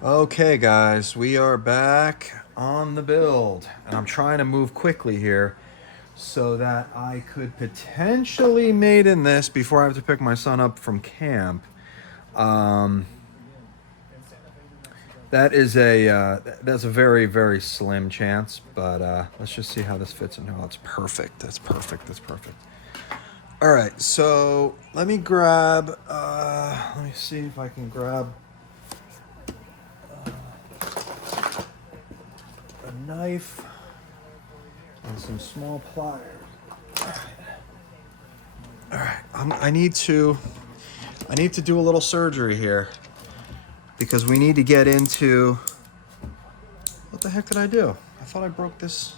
Okay, guys, we are back on the build, and I'm trying to move quickly here so that I could potentially mate in this before I have to pick my son up from camp. Um, that's a very, very slim chance, but let's just see how this fits in. Oh, it's perfect. That's perfect. That's perfect. All right, so let me grab. Let me see if I can grab a knife and some small pliers. All right, I need to do a little surgery here because we need to get into. What the heck did I do? I thought I broke this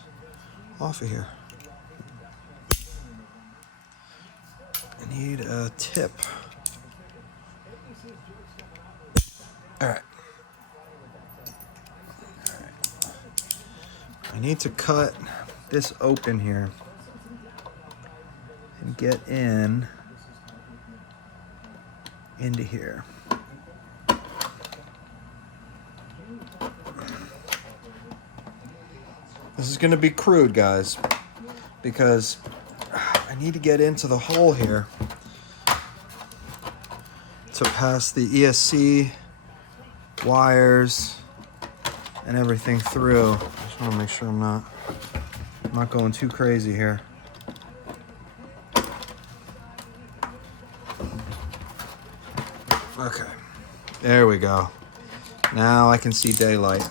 off of here. I need a tip. All right. I need to cut this open here and get into here. This is going to be crude, guys, because I need to get into the hole here to pass the ESC wires and everything through. I just want to make sure I'm not going too crazy here. Okay, there we go. Now I can see daylight.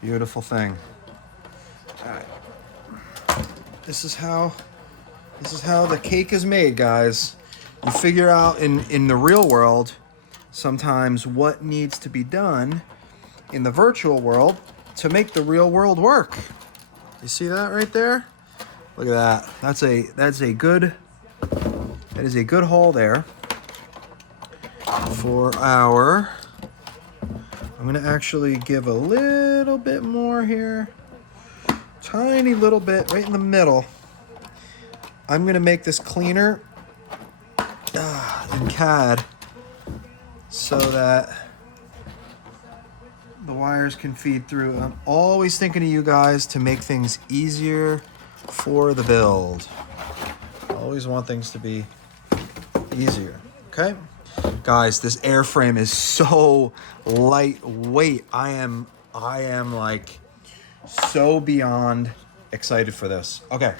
Beautiful thing. All right. This is how the cake is made, guys. You figure out in the real world sometimes what needs to be done in the virtual world to make the real world work. You see that right there? Look at that. That is a good hole there for our. I'm gonna actually give a little bit more here. Tiny little bit right in the middle. I'm gonna make this cleaner in CAD so that the wires can feed through. I'm always thinking of you guys to make things easier for the build. I always want things to be easier, okay? Guys, this airframe is so lightweight. I am like so beyond excited for this. Okay.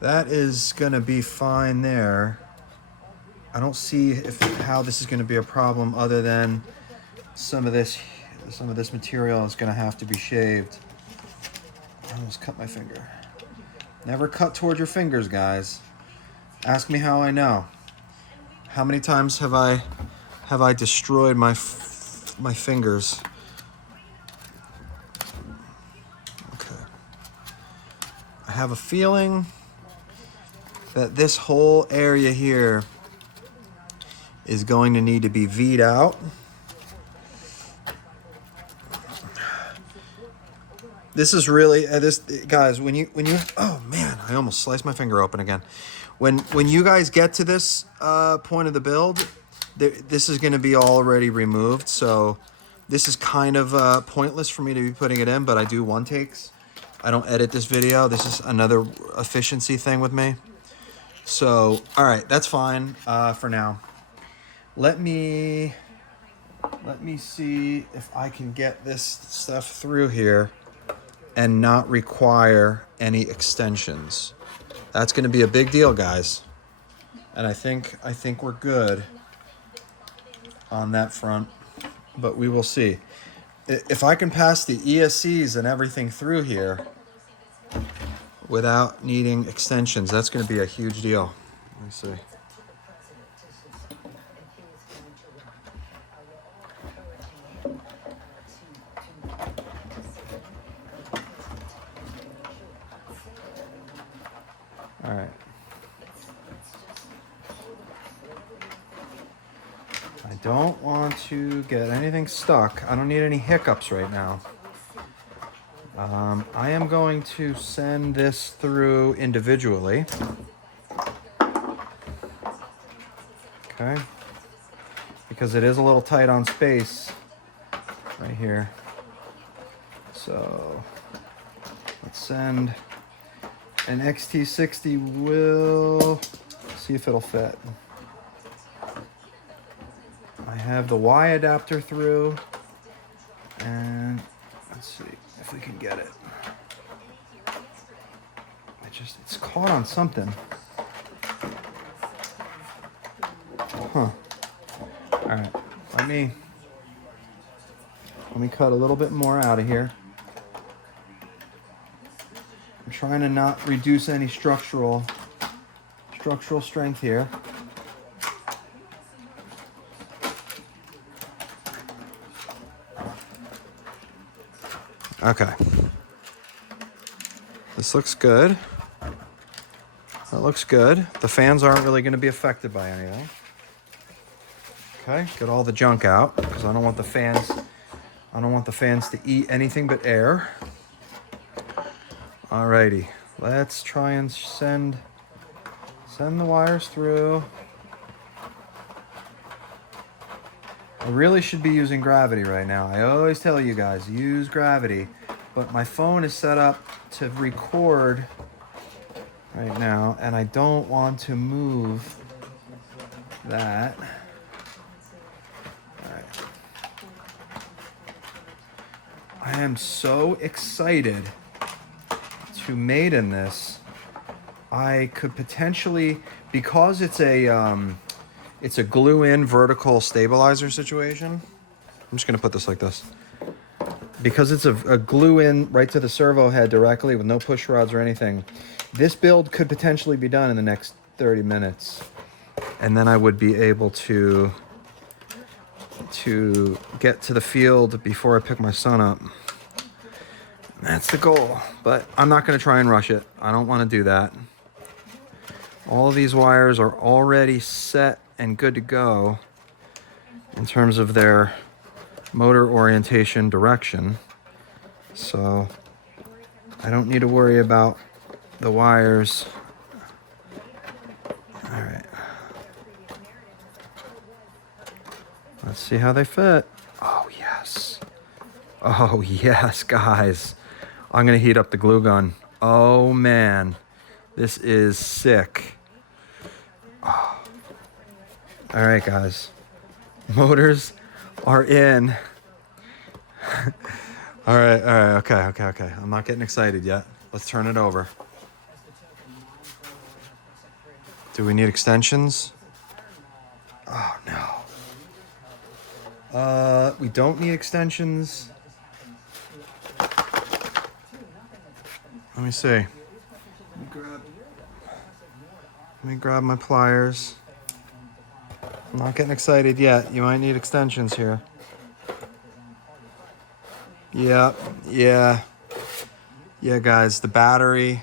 That is gonna be fine there. I don't see how this is gonna be a problem other than some of this material is gonna have to be shaved. I almost cut my finger. Never cut toward your fingers, guys. Ask me how I know. How many times have I destroyed my fingers? Okay. I have a feeling that this whole area here is going to need to be V'd out. This is really guys, when you oh man, I almost sliced my finger open again. When you guys get to this point of the build, this is going to be already removed, so this is kind of pointless for me to be putting it in, but I do one takes. I don't edit this video. This is another efficiency thing with me. So, all right, that's fine for now. Let me see if I can get this stuff through here and not require any extensions. That's going to be a big deal, guys. And I think we're good on that front, but we will see. If I can pass the ESCs and everything through here without needing extensions, that's going to be a huge deal. Let me see. All right. I don't want to get anything stuck. I don't need any hiccups right now. I am going to send this through individually. Okay. Because it is a little tight on space right here. So let's send an XT60. Will see if it'll fit. I have the Y adapter through, and let's see if we can get it. It's caught on something. Huh. All right, let me cut a little bit more out of here. I'm trying to not reduce any structural strength here. Okay. This looks good. That looks good. The fans aren't really going to be affected by anything. Okay, get all the junk out because I don't want the fans to eat anything but air. Alrighty, let's try and send the wires through. I really should be using gravity right now. I always tell you guys, use gravity, but my phone is set up to record right now, and I don't want to move that. All right. I am so excited to maiden this. I could potentially, because it's a glue-in vertical stabilizer situation. I'm just gonna put this like this. Because it's a glue-in right to the servo head directly with no push rods or anything, this build could potentially be done in the next 30 minutes. And then I would be able to get to the field before I pick my son up. That's the goal, but I'm not gonna try and rush it. I don't wanna do that. All of these wires are already set and good to go in terms of their motor orientation direction. So I don't need to worry about the wires. All right. Let's see how they fit. Oh, yes. Oh, yes, guys. I'm going to heat up the glue gun. Oh, man. This is sick. Oh. All right, guys. Motors are in. All right, okay. I'm not getting excited yet. Let's turn it over. Do we need extensions? Oh, no. We don't need extensions. Let me see. Let me grab my pliers. I'm not getting excited yet. You might need extensions here. Yeah, guys, the battery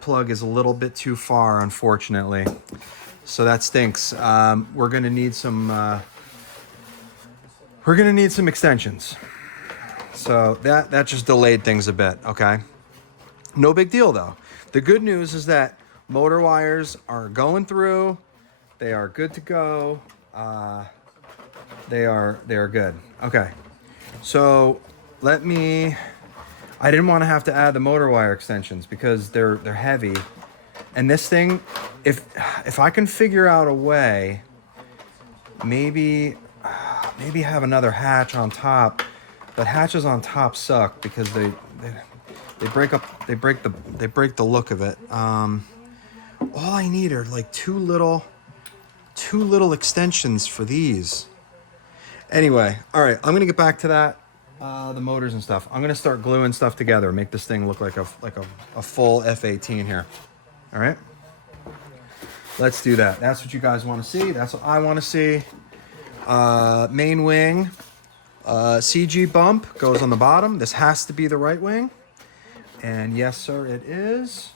plug is a little bit too far, unfortunately. So that stinks. We're gonna need some extensions. So that just delayed things a bit, okay? No big deal though. The good news is that motor wires are going through. They are good to go. They are good. Okay. So I didn't want to have to add the motor wire extensions because they're heavy. And this thing, if I can figure out a way, maybe have another hatch on top, but hatches on top suck because they break the look of it. All I need are like two little extensions for these. Anyway, all right, I'm gonna get back to that, the motors and stuff. I'm gonna start gluing stuff together, make this thing look like a full F18 here. All right, let's do that. That's what you guys want to see. That's what I want to see. Main wing, CG bump goes on the bottom. This has to be the right wing, and yes, sir, it is.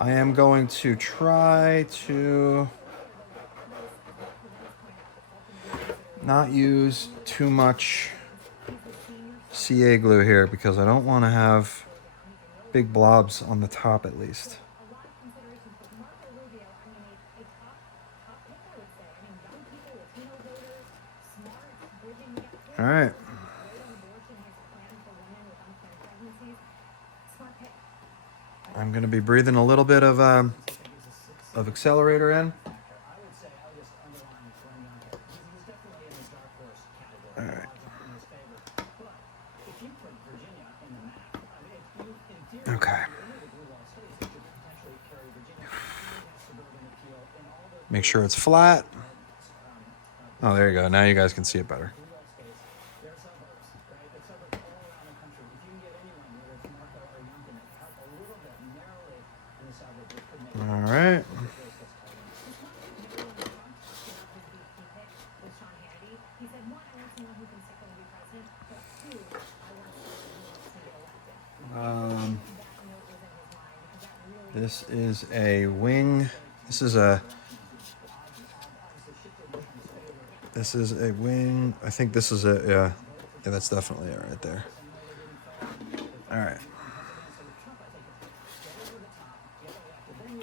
I am going to try to not use too much CA glue here because I don't want to have big blobs on the top at least. All right. I'm going to be breathing a little bit of accelerator in. All right. Okay. Make sure it's flat. Oh, there you go. Now you guys can see it better. All right. This is a wing. This is a wing. I think this is a, yeah, that's definitely it right there. All right.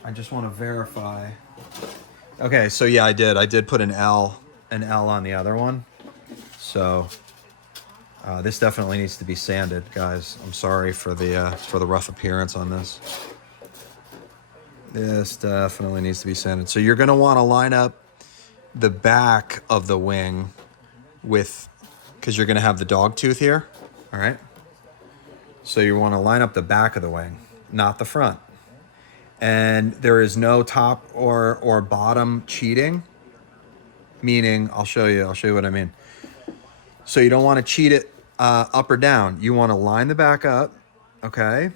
I just want to verify. Okay, so yeah, I did put an L on the other one. So this definitely needs to be sanded, guys. I'm sorry for the rough appearance on this. This definitely needs to be sanded. So you're going to want to line up the back of the wing with, because you're going to have the dog tooth here, all right? So you want to line up the back of the wing, not the front. And there is no top or bottom cheating, meaning, I'll show you what I mean. So you don't want to cheat it up or down. You want to line the back up, okay?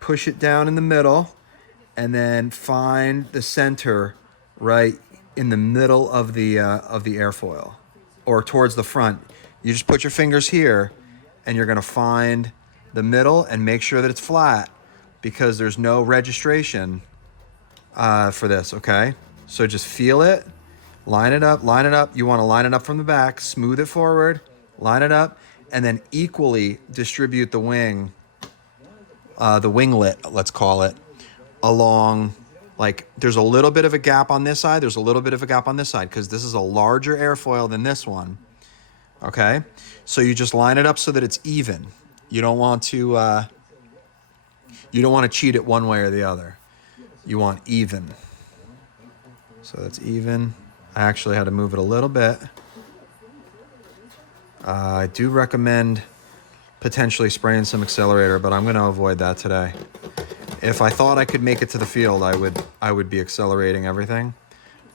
Push it down in the middle, and then find the center right in the middle of the airfoil, or towards the front. You just put your fingers here, and you're gonna find the middle and make sure that it's flat, because there's no registration for this, okay? So just feel it, line it up. You wanna line it up from the back, smooth it forward, line it up, and then equally distribute the wing, the winglet, let's call it, along, like there's a little bit of a gap on this side, there's a little bit of a gap on this side, because this is a larger airfoil than this one, okay? So you just line it up so that it's even. You don't want to cheat it one way or the other. You want even. So that's even. I actually had to move it a little bit. I do recommend potentially spraying some accelerator, but I'm going to avoid that today. If I thought I could make it to the field, I would be accelerating everything,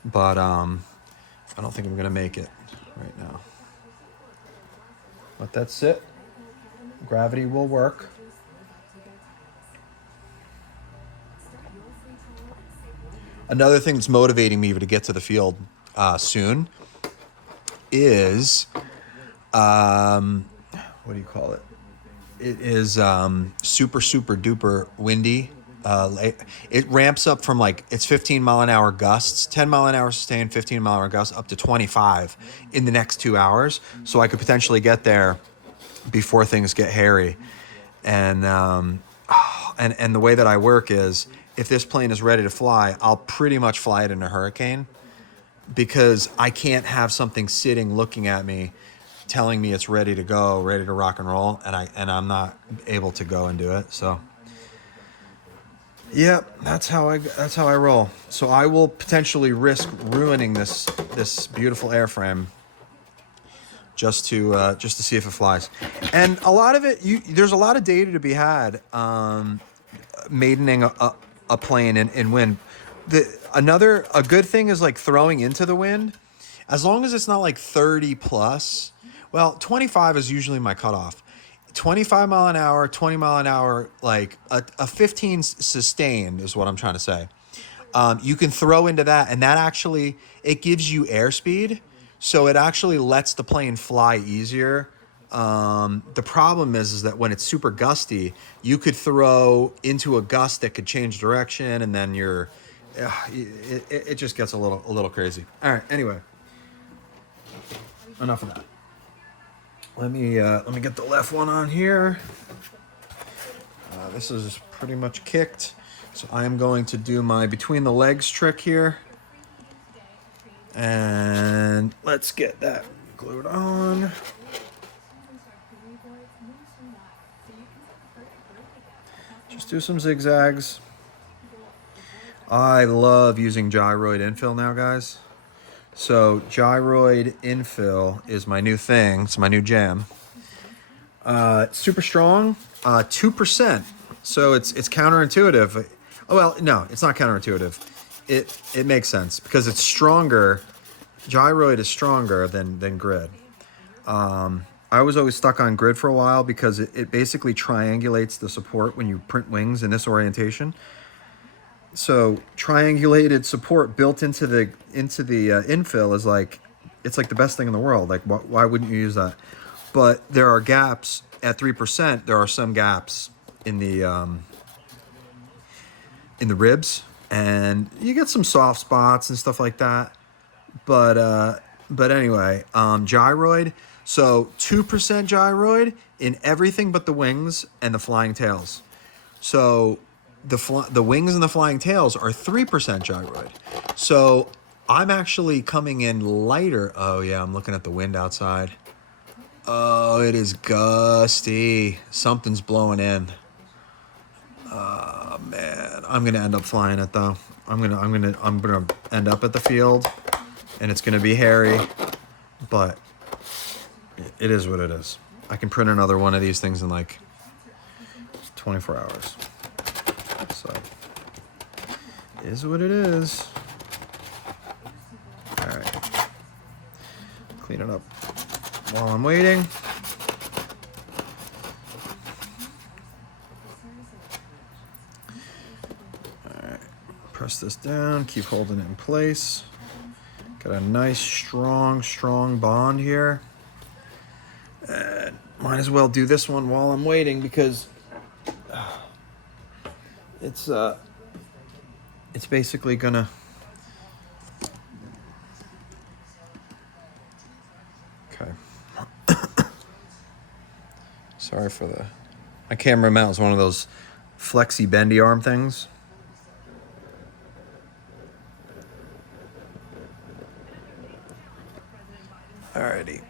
but I don't think I'm going to make it right now. Let that sit. Gravity will work. Another thing that's motivating me to get to the field soon is, what do you call it? It is super duper windy. It ramps up from, like, it's 15 mile an hour gusts, 10 mile an hour sustained, 15 mile an hour gusts, up to 25 in the next 2 hours. So I could potentially get there before things get hairy. And the way that I work is, if this plane is ready to fly, I'll pretty much fly it in a hurricane, because I can't have something sitting looking at me telling me it's ready to go, ready to rock and roll, and I'm not able to go and do it. So yep, that's how I roll. So I will potentially risk ruining this beautiful airframe just to see if it flies. And a lot of it, there's a lot of data to be had maidening a plane in wind. A good thing is, like, throwing into the wind, as long as it's not like 30 plus. Well, 25 is usually my cutoff. 25 mile an hour, 20 mile an hour, like a 15 sustained is what I'm trying to say. You can throw into that, and that actually, it gives you airspeed, so it actually lets the plane fly easier. The problem is that when it's super gusty, you could throw into a gust that could change direction, and then it just gets a little crazy. All right, anyway, enough of that. Let me get the left one on here. This is pretty much kicked, so I am going to do my between the legs trick here, and let's get that Glue it on. Just do some zigzags. I love using gyroid infill now, guys. So gyroid infill is my new thing. It's my new jam. Super strong, 2%. So it's counterintuitive. Oh, well, no, it's not counterintuitive. It makes sense because it's stronger. Gyroid is stronger than grid. I was always stuck on grid for a while because it basically triangulates the support when you print wings in this orientation. So triangulated support built into the infill is like, it's like the best thing in the world. Like, why wouldn't you use that? But there are gaps at 3%. There are some gaps in the ribs, and you get some soft spots and stuff like that. But anyway, gyroid. So 2% gyroid in everything but the wings and the flying tails. So the wings and the flying tails are 3% gyroid. So I'm actually coming in lighter. Oh yeah, I'm looking at the wind outside. Oh, it is gusty. Something's blowing in. Oh man, I'm gonna end up flying it though. I'm gonna end up at the field, and it's gonna be hairy, but it is what it is. I can print another one of these things in like 24 hours. So, it is what it is. All right, clean it up while I'm waiting. All right, press this down, keep holding it in place. Got a nice, strong bond here. And might as well do this one while I'm waiting because it's basically gonna. Okay. Sorry for my camera mount is one of those flexy bendy arm things. Alrighty.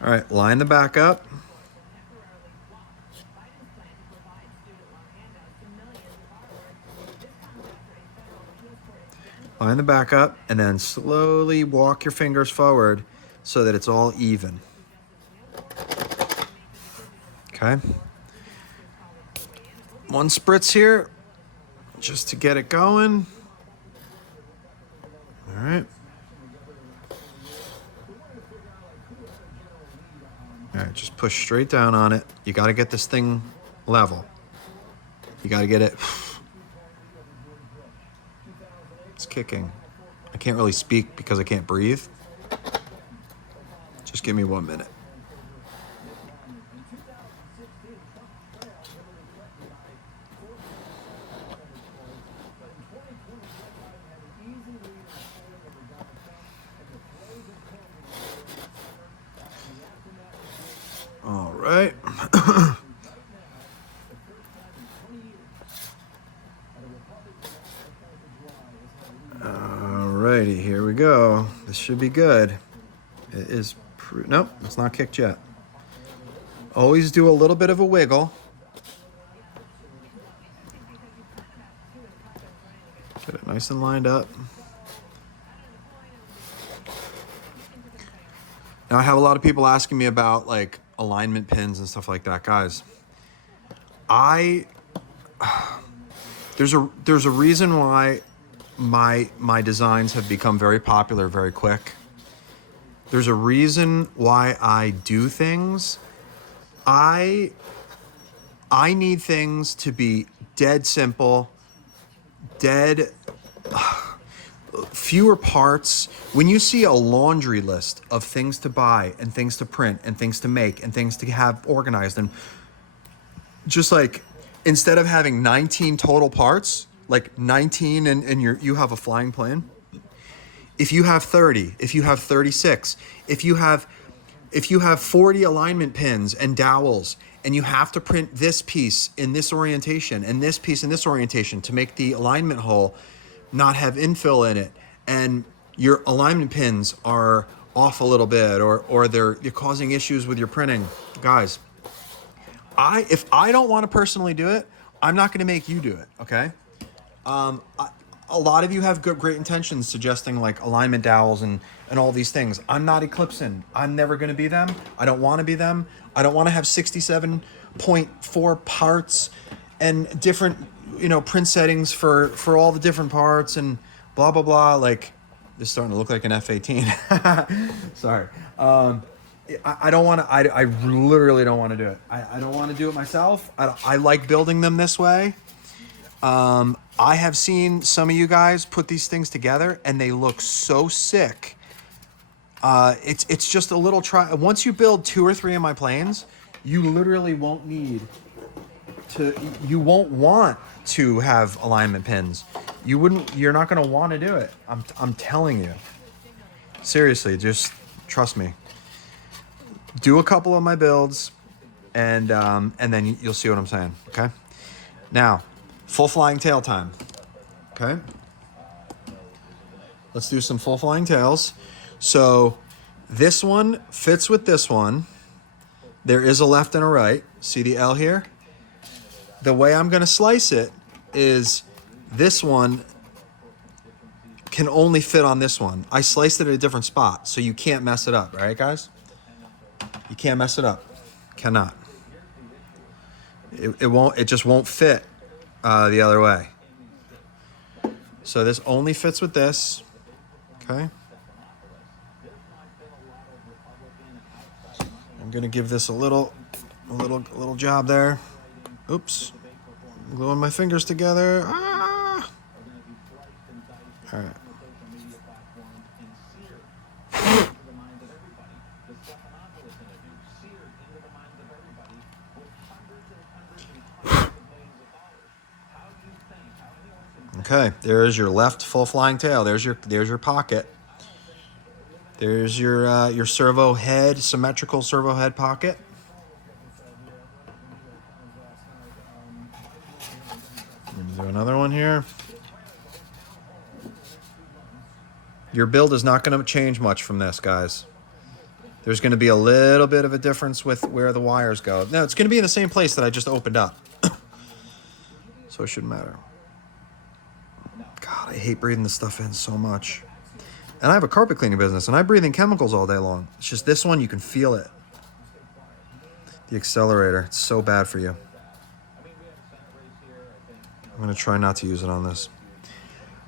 All right, line the back up. Line the back up, and then slowly walk your fingers forward so that it's all even. Okay. One spritz here, just to get it going. All right. All right, just push straight down on it. You got to get this thing level. You got to get it. It's kicking. I can't really speak because I can't breathe. Just give me 1 minute. All right. Alrighty, here we go. This should be good. It is. Nope, it's not kicked yet. Always do a little bit of a wiggle. Get it nice and lined up. Now I have a lot of people asking me about like alignment pins and stuff like that, guys. There's a reason why my designs have become very popular very quick. There's a reason why I do things. I need things to be dead simple, dead fewer parts. When you see a laundry list of things to buy and things to print and things to make and things to have organized, and just like instead of having 19 total parts, like 19 and you have a flying plane, if you have 30, if you have 36, if you have 40 alignment pins and dowels, and you have to print this piece in this orientation and this piece in this orientation to make the alignment hole not have infill in it, and your alignment pins are off a little bit, or you're causing issues with your printing, guys, if I don't want to personally do it, I'm not going to make you do it, okay? A lot of you have great intentions suggesting like alignment dowels and all these things. I'm not Eclipson. I'm never going to be them. I don't want to be them. I don't want to have 67.4 parts and different, print settings for all the different parts and blah, blah, blah. Like, this is starting to look like an F18. Sorry. I don't want to, I literally don't want to do it. I don't want to do it myself. I like building them this way. I have seen some of you guys put these things together and they look so sick. It's just a little try. Once you build 2 or 3 of my planes, you literally won't you won't want to have alignment pins. You're not going to want to do it. I'm telling you. Seriously, just trust me. Do a couple of my builds and then you'll see what I'm saying, okay? Now, full flying tail time, okay? Let's do some full flying tails. So this one fits with this one. There is a left and a right. See the L here? The way I'm gonna slice it is this one can only fit on this one. I sliced it at a different spot, so you can't mess it up, right, guys? You can't mess it up. Cannot. It just won't fit the other way. So this only fits with this. Okay. I'm gonna give this a little job there. Oops. I'm gluing my fingers together. Ah! All right. Okay, there's your left full flying tail. There's your pocket. There's your servo head, symmetrical servo head pocket. Do another one here. Your build is not going to change much from this, guys. There's going to be a little bit of a difference with where the wires go. No, it's going to be in the same place that I just opened up. So it shouldn't matter. God, I hate breathing this stuff in so much. And I have a carpet cleaning business, and I breathe in chemicals all day long. It's just this one, you can feel it. The accelerator, it's so bad for you. I'm going to try not to use it on this.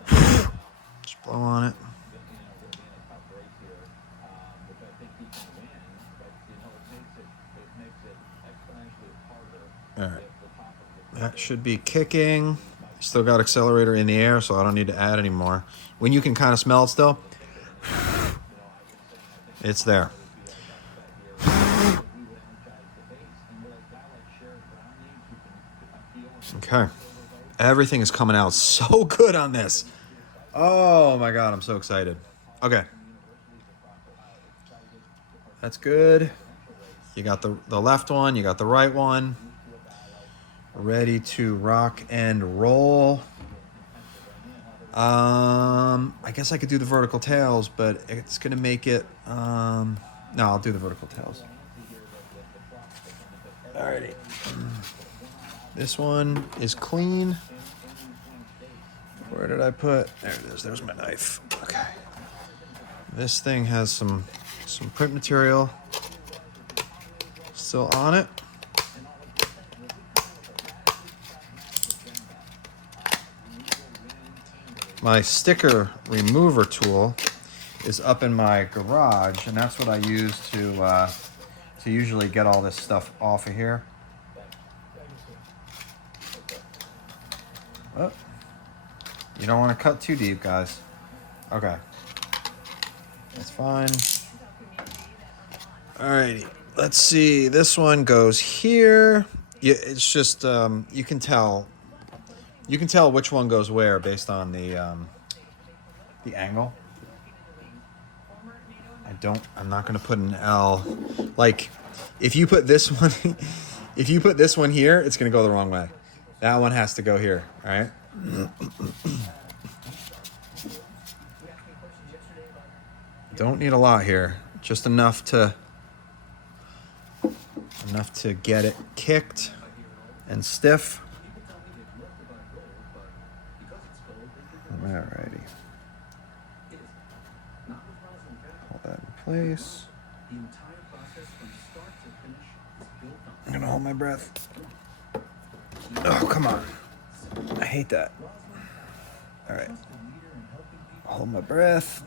Just blow on it. All right. That should be kicking. Still got accelerator in the air, so I don't need to add anymore. When you can kind of smell it still, it's there. Okay. Everything is coming out so good on this. Oh my God, I'm so excited. Okay. That's good. You got the left one, you got the right one. Ready to rock and roll. I guess I could do the vertical tails, but it's gonna make it, no, I'll do the vertical tails. Alrighty. This one is clean. Where did I put? There it is. There's my knife. Okay. This thing has some print material still on it. My sticker remover tool is up in my garage, and that's what I use to usually get all this stuff off of here. Oh, you don't want to cut too deep, guys. Okay, that's fine. Alrighty, let's see. This one goes here. Yeah, it's just you can tell. You can tell which one goes where based on the angle. I'm not gonna put an L. Like, if you put this one, if you put this one here, it's gonna go the wrong way. That one has to go here. All right. Don't need a lot here. Just enough to get it kicked and stiff. Alrighty. Hold that in place. I'm gonna hold my breath. Oh, come on. I hate that. Alright. Hold my breath.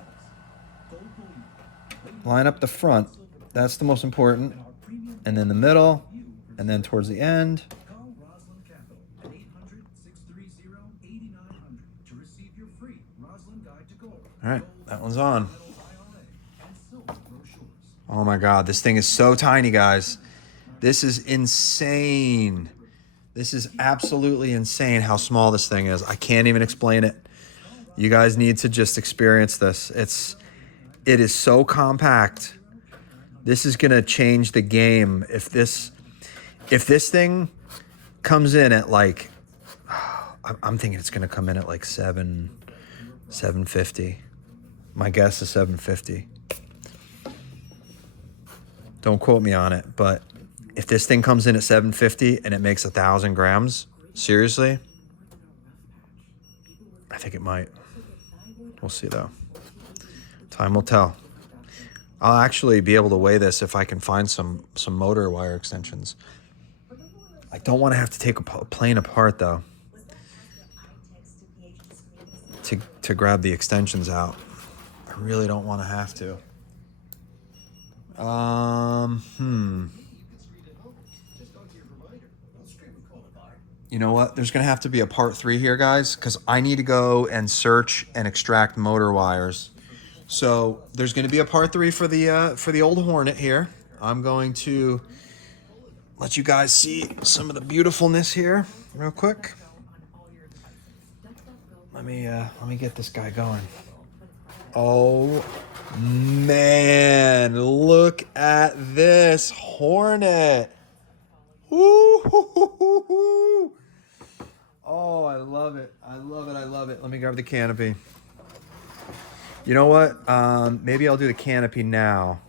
Line up the front. That's the most important. And then the middle. And then towards the end. Alright, that one's on. Oh my god, this thing is so tiny, guys. This is insane. This is absolutely insane how small this thing is. I can't even explain it. You guys need to just experience this. It is so compact. This is gonna change the game. If this thing comes in at like, I'm thinking it's gonna come in at like 750. My guess is 750. Don't quote me on it, but if this thing comes in at 750 and it makes 1,000 grams, seriously, I think it might. We'll see though. Time will tell. I'll actually be able to weigh this if I can find some motor wire extensions. I don't want to have to take a plane apart though to grab the extensions out. I really don't want to have to. You know what? There's going to have to be a part 3 here, guys, because I need to go and search and extract motor wires. So there's going to be a part 3 for the old Hornet here. I'm going to let you guys see some of the beautifulness here real quick. Let me get this guy going. Oh man, look at this Hornet. Woo-hoo-hoo-hoo-hoo. Oh, I love it. I love it. I love it. Let me grab the canopy. You know what? Maybe I'll do the canopy now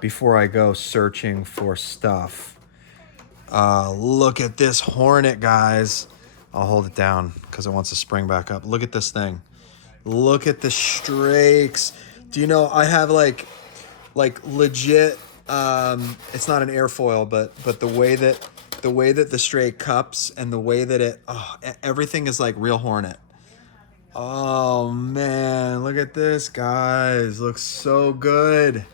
before I go searching for stuff. Look at this Hornet, guys. I'll hold it down because it wants to spring back up. Look at this thing. Look at the strakes. Do you know I have like legit, it's not an airfoil, but the way that the strake cups and the way that everything is like real Hornet. Oh man, look at this, guys. Looks so good.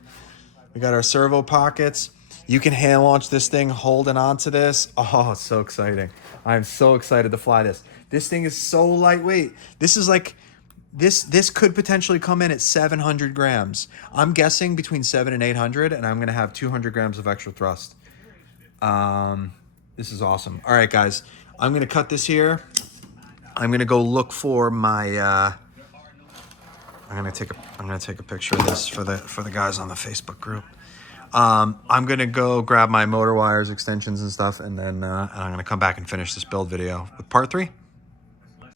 We got our servo pockets. You can hand launch this thing holding onto this. Oh, it's so exciting. I'm so excited to fly this. This thing is so lightweight. This is like, this could potentially come in at 700 grams. I'm guessing between 700 and 800, and I'm going to have 200 grams of extra thrust. This is awesome. All right, guys. I'm going to cut this here. I'm going to go look for my... I'm going to take a picture of this for the guys on the Facebook group. I'm going to go grab my motor wires, extensions, and stuff, and then I'm going to come back and finish this build video with part 3.